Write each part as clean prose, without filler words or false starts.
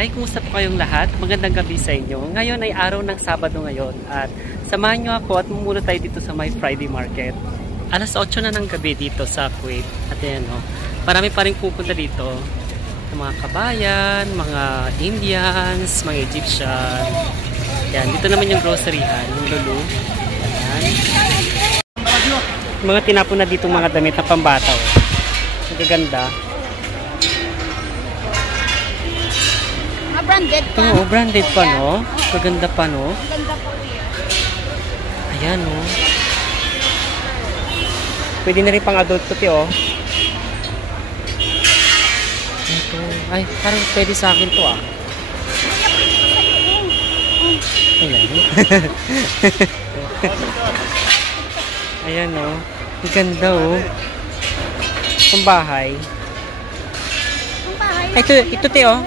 Hi, kumusta po kayong lahat? Magandang gabi sa inyo. Ngayon ay araw ng Sabado ngayon at samahan nyo ako at mumuna tayo dito sa my Friday market. Alas 8 na ng gabi dito sa Kuwait. At ayan o, marami pa rin pupunta dito. Mga kabayan, mga Indians, mga Egyptian. Yan, dito naman yung groceryhan, yung Lulu. Ayan. Mga tinapon na dito mga damit na pambata. Magaganda. Branded pa. Oo, branded pa, no? Maganda pa, no? Maganda po yan. Ayan, no? Pwede na rin pang adult puti, oh. Ito. Ay, parang pwede sa akin to, ah. Ayan. Ayan, no? Ang ganda, oh. Pambahay. Pambahay. Ay, ito, te, oh.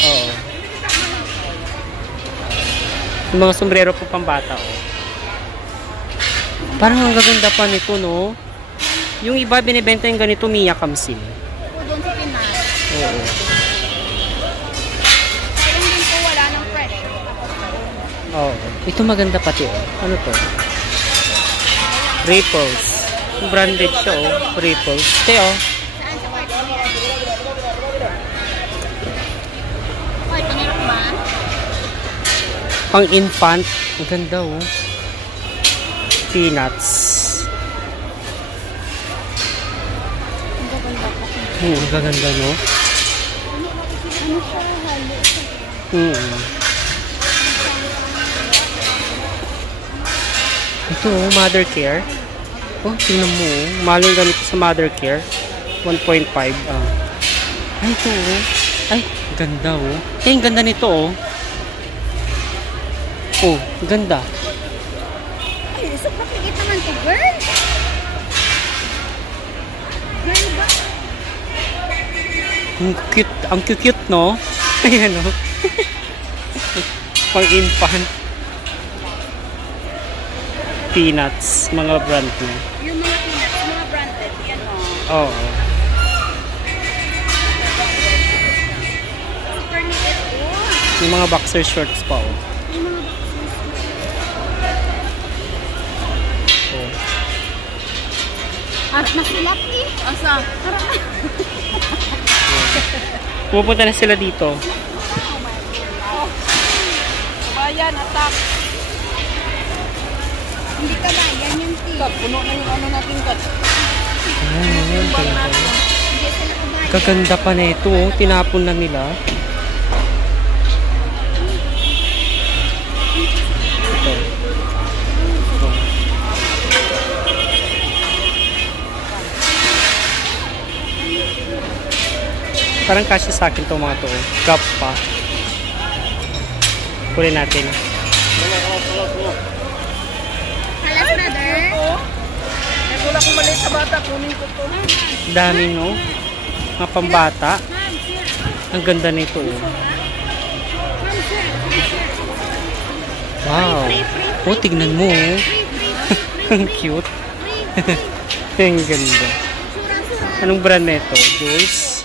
Oo. Yung mga sombrero po pambata, oh. Parang ang gaganda pa nito, no? Yung iba binibenta yung ganito, Mia Kamsil. Oo, doon sa Pinas. Oo. Sayang din po, wala ng fresh. Oo. Ito maganda pati, oh. Ano to? Ripples. Branded siya, oh. Ripples. Ito, oh. Saan sa kwarto? Kwarto nila ba? Pang infant. Ang ganda, oh. Peanuts. Ang gaganda, no? Ito, oh, mother care. Oh, tingnan mo, oh. Mahal yung ganito sa mother care. 1.5. Ay, ito, oh. Ay, ganda, oh. Ay, ang ganda nito, oh. Oh, ganda. Ay, so kapigit naman to, girl. Girl ba? Ang cute, no? Ayan, oh. Pang infant. Peanuts, mga brand na. Yung mga peanuts, mga branded, yan o. Oo. Super neat ito. Yung mga boxer shorts pa, oh. Yung mga boxes. Oh. Ah, nasulat eh. Asa? Harap na. Pupunta na sila dito. Bayan, atak. Hindi ka ba? Yan yung tea. Kat, puno na yung ano natin, kat. Ayan, ganda. Hindi sila kumain. Kaganda pa na ito, oh. Tinapon na nila. Ito. Parang kasya sa akin itong mga to. Gap pa. Kunin natin. Halas, brother. Wala kong mali sa bata, kunin ko to. Dami, no? Mga pambata. Ang ganda nito, oh. Wow. Oh, tignan mo, oh. Ang cute. Ang ganda. Anong brand nito? Jules?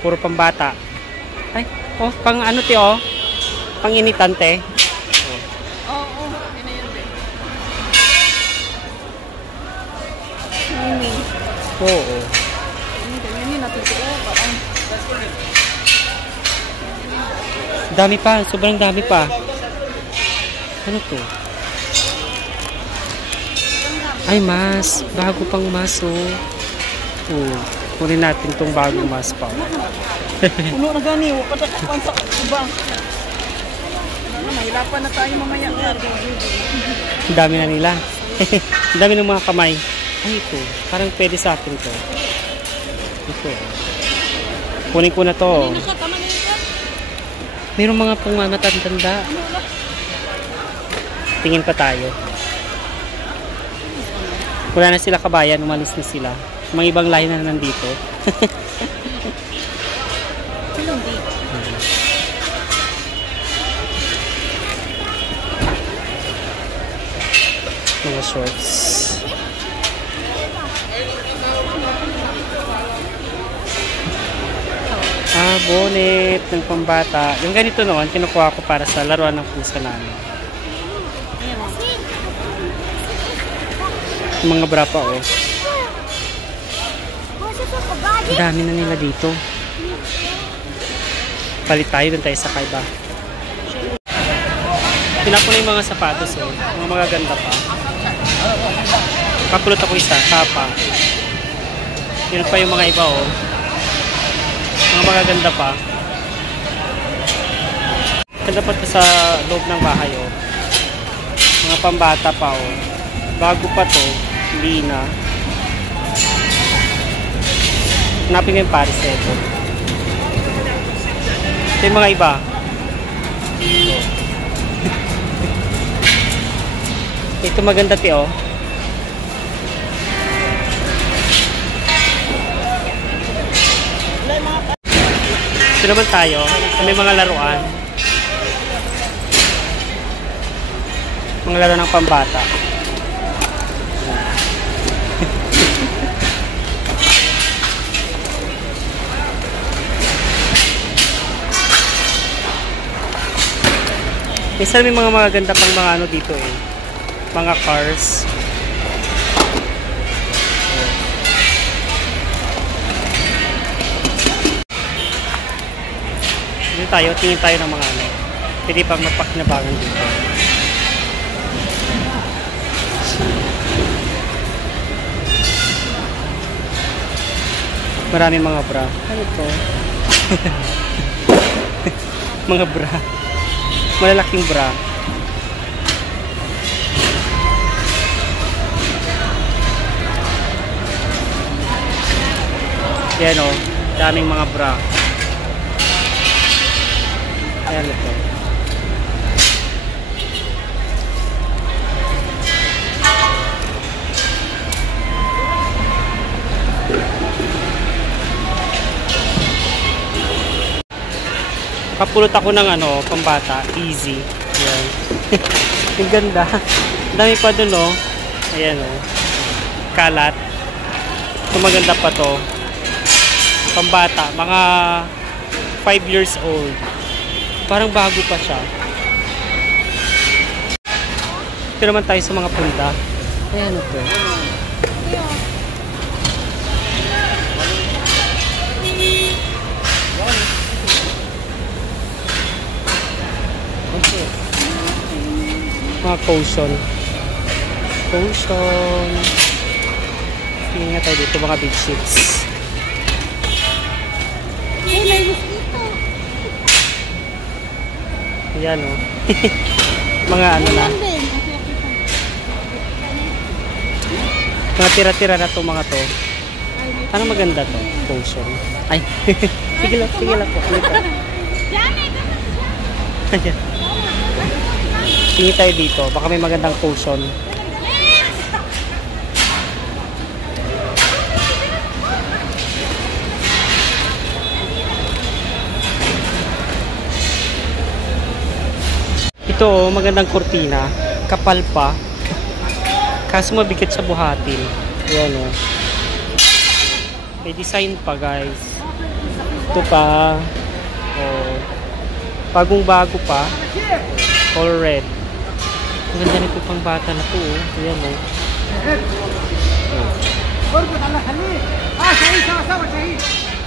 Puro pambata. Ay, oh, pang ano ti, oh. Pang initante. Oo. Yan na yun. Oo. Hindi natin ito. Dami pa, sobrang dami pa. Ano to? Ay, mas. Bago pang mas, oh. Oh, kunin natin tong bagong mas pa. Puno na gani, wala ka pa sa ibang. Mahirapan na tayo mamaya. Ang dami na nila. Ang dami ng mga kamay. Ay, ito. Parang pwede sa akin to. Ito. Kunin ko na to. Mayroong mga pang matanda. Tingin pa tayo. Wala na sila kabayan. Umalis na sila. Mga ibang lahi na nandito. Mga shorts. bonnet ng pambata. Yung ganito noon, kinukuha ko para sa laruan ng pusa namin. Yung mga bra pa, oh. Ang dami na nila dito. Palit tayo, dun tayo sa kaiba. Tinapon na yung mga sapatos, oh. Mga magaganda pa. Kapulot ako isa, kapa. Yun pa yung mga iba, oh. Mga magaganda pa. Ganda pa ito sa loob ng bahay, oh. Mga pambata pa, oh. Bago pa to, hindi na. Hanapin ko yung Paris ito. Ito yung mga iba. Ito maganda, tiyo. Ito naman tayo. May mga laruan. Mga laro ng pambata. Minsan may mga magaganda pang mga ano dito eh. Mga cars. Tingin tayo ng mga ano. Pwede pang mapakinabangan dito. Maraming mga bra. Ano to? Mga bra. Malalaking bra. Yan o. Daming mga bra. Ayan ito. Kapulot ako ng ano, pambata. Easy. Ayan. Ang ganda. Dami pa dun, oh. Ayan, oh. Kalat. Ito maganda pa to. Pambata. Mga 5 years old. Parang bago pa siya. Ito naman tayo sa mga punta. Ayan, ito. Mga cushion. Tingnan nga tayo dito, mga bed sheets. Hey, may mosquito. Ayan, oh. Mga ano na. Mga tira-tira na to mga to. Ano maganda to? Cushion. Ay. Sige lang po. Ayan. Tingin tayo dito. Baka may magandang cushion. Ito, oh, magandang kurtina. Kapal pa. Kaso mabigat sa buhatin. Ayan, oh. May design pa, guys. Ito pa. Oh. Bagong-bago pa. All red. Ang ganda nito pang bata na to, oh. Ayan, oh.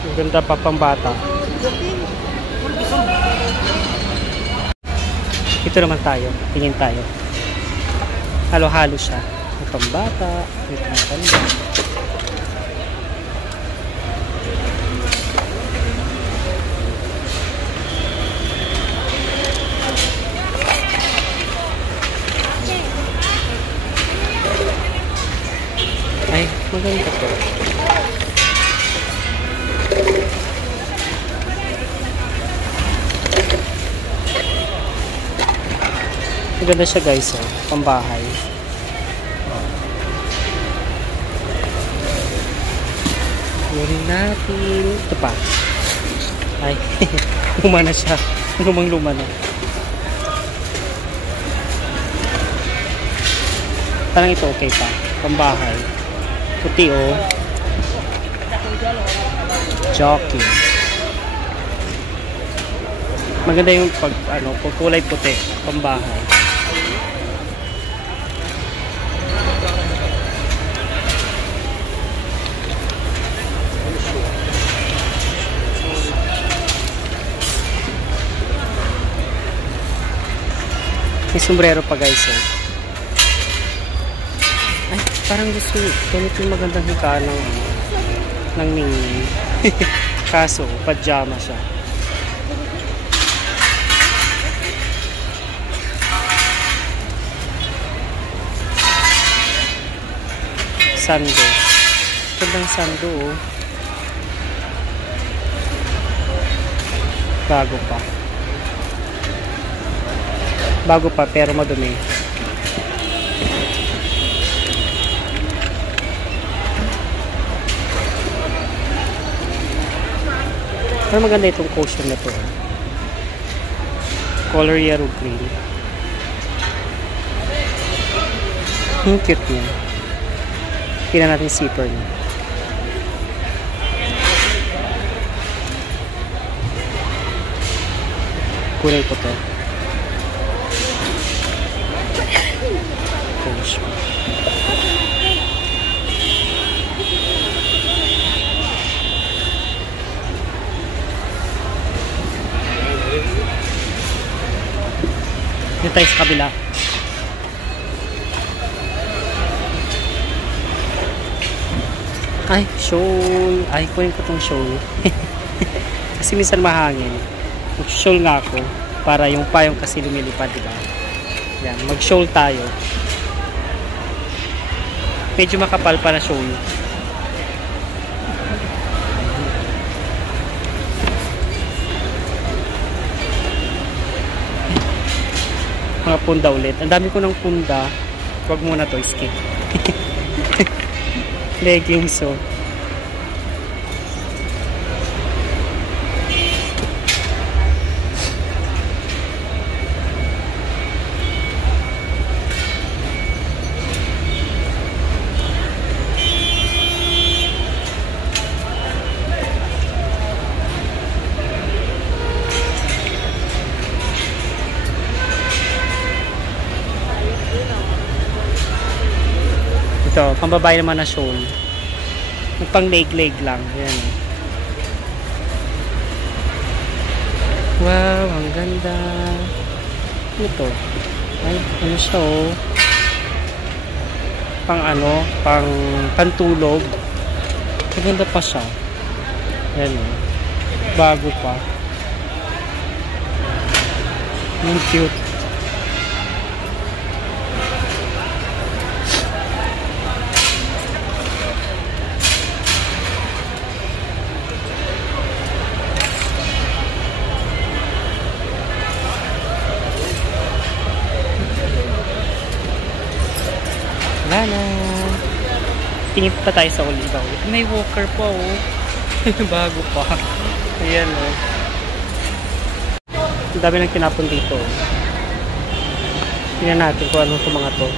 Ang ganda pa pang bata. Ito naman tayo. Tingin tayo. Halo-halo siya. May pang bata. May pang tanda. Ay, maganda to. Maganda siya, guys, oh. Pambahay. Kunin natin. Ito pa. Ay, luma na siya. Lumang-luma na. Parang ito okay pa. Pambahay. Puti, oh. Jockey. Maganda yung pag kulay puti, pambahay. May sombrero pa guys eh. Ay, parang gusto ganito yung magandang hikaan ng Ningning. Kaso, pajama siya. Sando. Gandang sando oh. Bago pa pero madumi. Pero maganda itong cushion na to. Color yellow green. Cute niya. Tingnan natin zipper niya. Kulay ko to. Dito tayo sa kabila. Ay, shawl. Ay, kunin ko tong shawl. Kasi minsan mahangin. Mag-shawl nga ako para yung payong kasi lumilipad, diba? Yan, mag-shawl tayo. Medyo makapal para shawl. Mga punda ulit. Ang dami ko ng punda. Huwag muna to, skip. Leggings, so. Ito, pambabae naman na shawl. Pang leg lang. Ayan. Wow, ang ganda. Ito. Ay, ano siya oh. Pang pantulog. Maganda pa siya. Ayan oh. Bago pa. Ang cute. Lala. Tingin pa tayo sa ulibaw. May walker pa oh. Bago pa. Ayan oh. Ang dami nang tinapon dito. Tingnan natin kung ano itong mga to.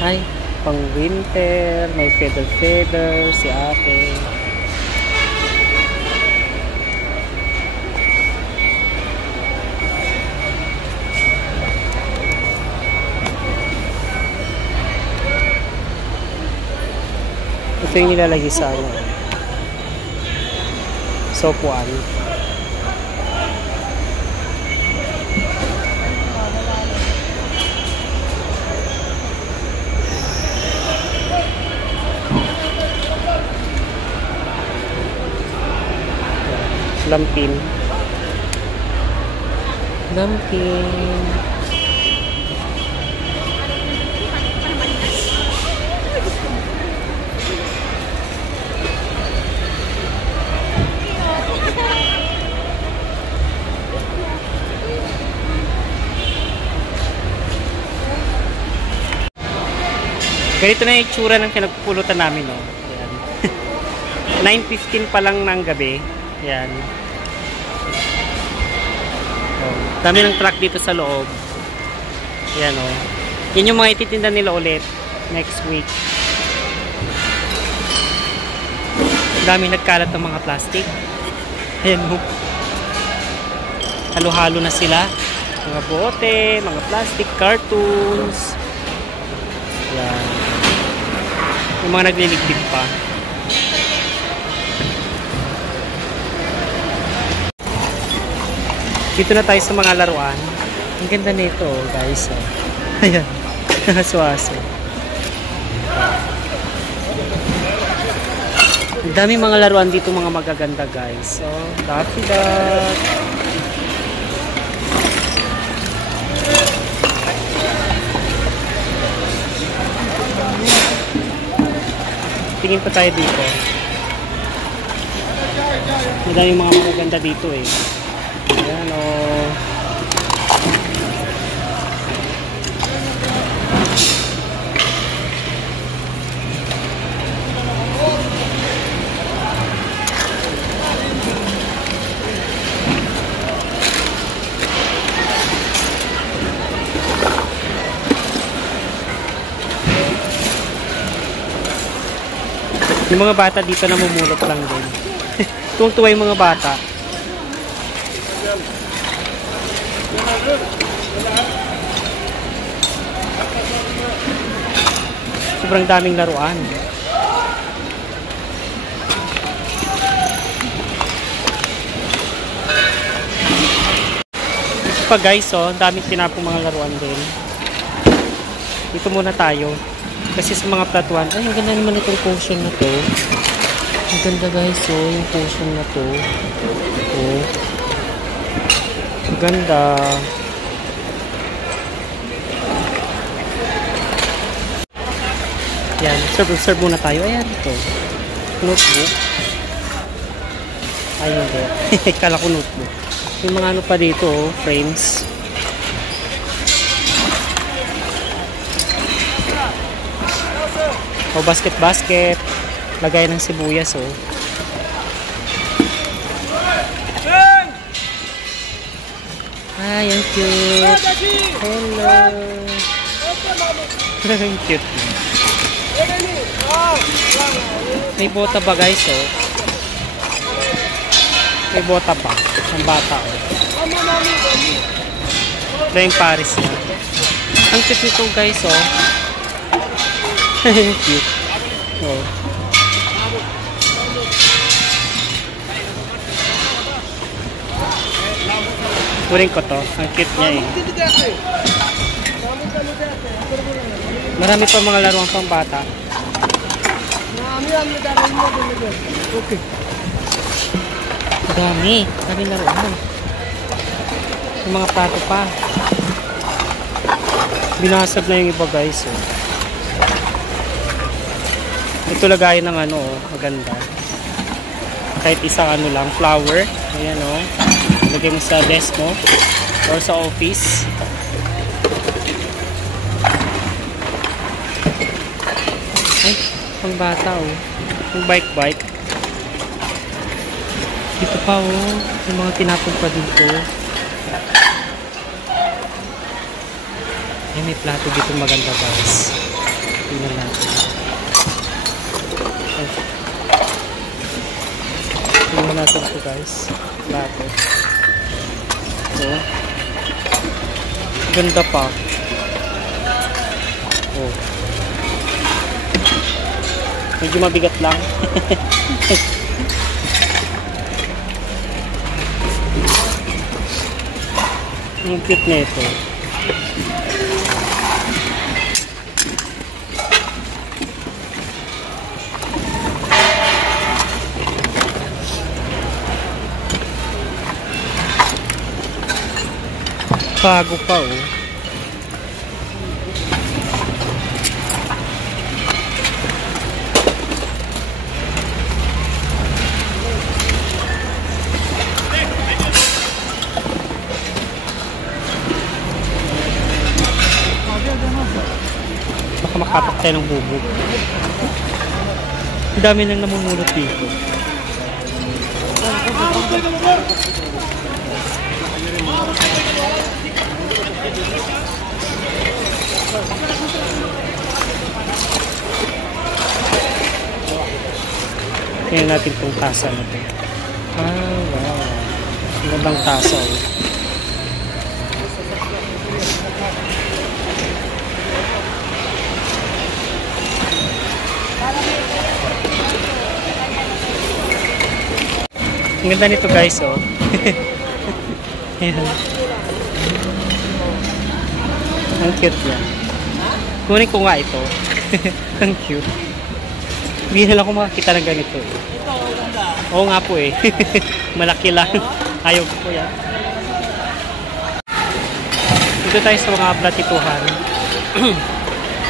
Ay, pang winter. May feather si ate. Ito yung nilalagay sa sopuan. Lampin. Ganito na yung itsura ng pinagpupulutan namin, no? Ayan. 9:15 pa lang ng gabi. Ayan. Oh, dami ng truck dito sa loob. Ayan, oh. Yan yung mga ititinda nila ulit next week. Dami nagkalat ng mga plastic. Ayan mo. Halo-halo na sila. Mga bote, mga plastic, cartoons. Yan. Yung mga nagliligpit pa. Dito na tayo sa mga laruan. Ang ganda nito, guys. Ayan. Nakaswaso. Ang dami mga laruan dito, mga magaganda, guys. So, Daffy Duck. Tingin pa tayo dito. Madami mga magaganda dito eh. Ayan o. Yung mga bata dito namumulot lang din. Tuwang-tuwa yung mga bata. Sobrang daming laruan. Ito pa guys, oh, daming tinapong mga laruan din. Dito muna tayo. Kasi sa mga platuan, ay, ang ganda naman itong potion na to. Ang ganda guys, oh, yung potion na to. Oh. Ang ganda. Yan, serve muna tayo. Ayan, ito. Notebook. Ay, hindi. Kala ko notebook. Yung mga ano pa dito, oh, frames. O, basket. Lagay ng sibuyas, oh. Ay, ang cute. Hello. Ang cute. May bota ba, guys, oh? May bota pa. Ang bata, oh. Ito yung Paris na. Ang cute nito, guys, oh. Cute. Oh. Kuring ko to. Ang cute niya eh. Marami pa mga laruan pang bata. Okay. Dami laruan. Yung mga plato pa. Binasag na yung iba guys. Oh. Ito lagay ng ano, oh, maganda. Kahit isang ano lang, flower. Ayan oh. Lagay mo sa desk mo or sa office. Ay, pang bata oh. Yung bike. Dito pa oh. Yung mga tinapon pa dito. Ay, may plato dito maganda guys. Tingnan natin. Tingnan natin ito guys. Plato. So, ganda pa. Oh. Medyo mabigat lang. Ang cute na ito. Bago pa oh. Baka makapak tayo ng bubog. Ang dami nang namumulot dito. Tingnan natin itong tasa na ito. Ah, wow. Magandang taso. Ang ganda nito guys, oh. Ayan. Ang cute yan. Kunin ko nga ito. Ang cute. Hindi na lang ako makakita ng ganito. Ito, ganda. Oo nga po eh. Malaki lang. Ayaw ko po yan. Dito tayo sa mga platituhan.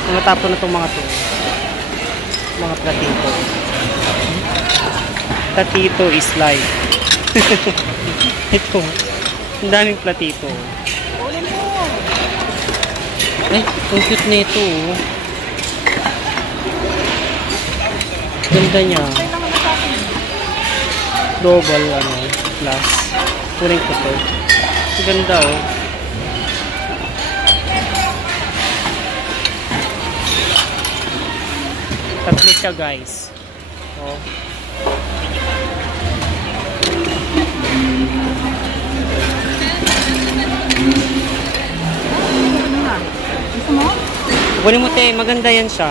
Mga tapo na itong mga to. Mga platito. Platito is life. Ito. Ang daming platito. Ay, ang cute na ito. Ganda niya. Double, plus. Kuning ko to. Ganda, oh. Tatlo siya, guys. Oh. Gusto mo? Kunin mo, te. Maganda yan siya.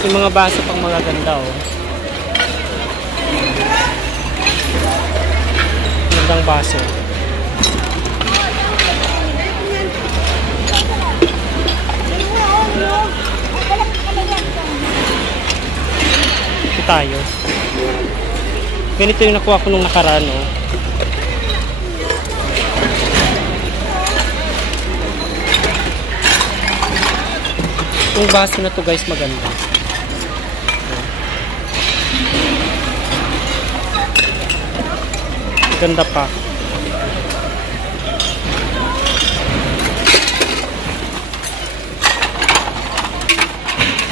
Yung mga baso pang magaganda, oh. Magandang baso. Ito tayo. Ganito yung nakuha ko nung nakaraan, oh. Yung baso na to guys, maganda. Ganda pa.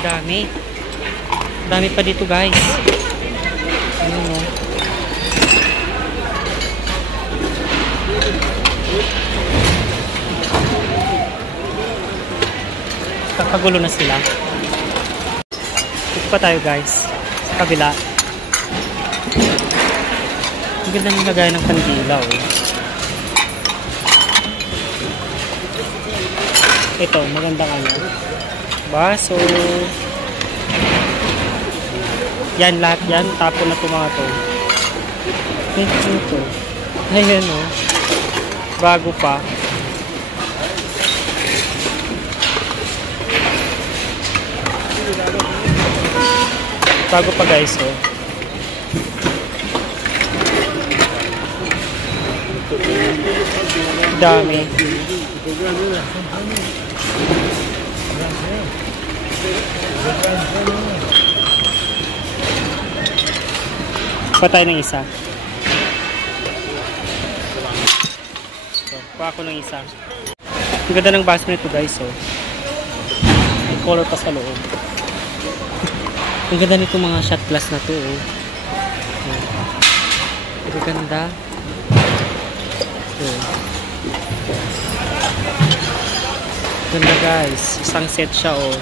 Dami. Dami pa dito guys. Ano, no? Kakagulo na sila. Dito pa tayo guys. Sa kabila. Ang ganda ng lagay ng pandilaw. Ito, magandang baso. Yan, lahat yan. Tapon na ito mga to. Ito. Ayan, oh. Bago pa. Bago pa guys, oh. Dami. Patay ng isa. Kuha ko ng isa. Ang ganda ng baso nito guys, oh. May color pa sa loob. Ang ganda nito mga shot glass na to, oh. Ang ganda. Ganda guys, isang set siya, oh.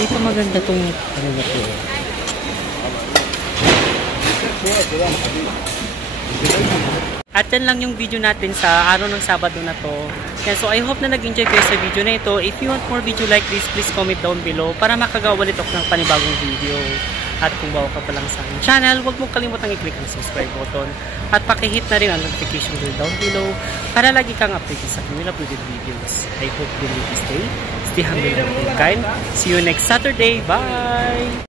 Ito maganda tong ano na to. At yan lang yung video natin sa araw ng Sabado na to. Yan, so I hope na nag-enjoy kayo sa video na ito. If you want more video like this, please comment down below para makagawa ulit ako ng panibagong video. At kung bago ka pa lang sa aking channel, huwag mong kalimutang i-click ang subscribe button at pakihit na rin ang notification bell down below para lagi kang updated sa aking uploaded videos. I hope you will stay hungry and kind. See you next Saturday. Bye!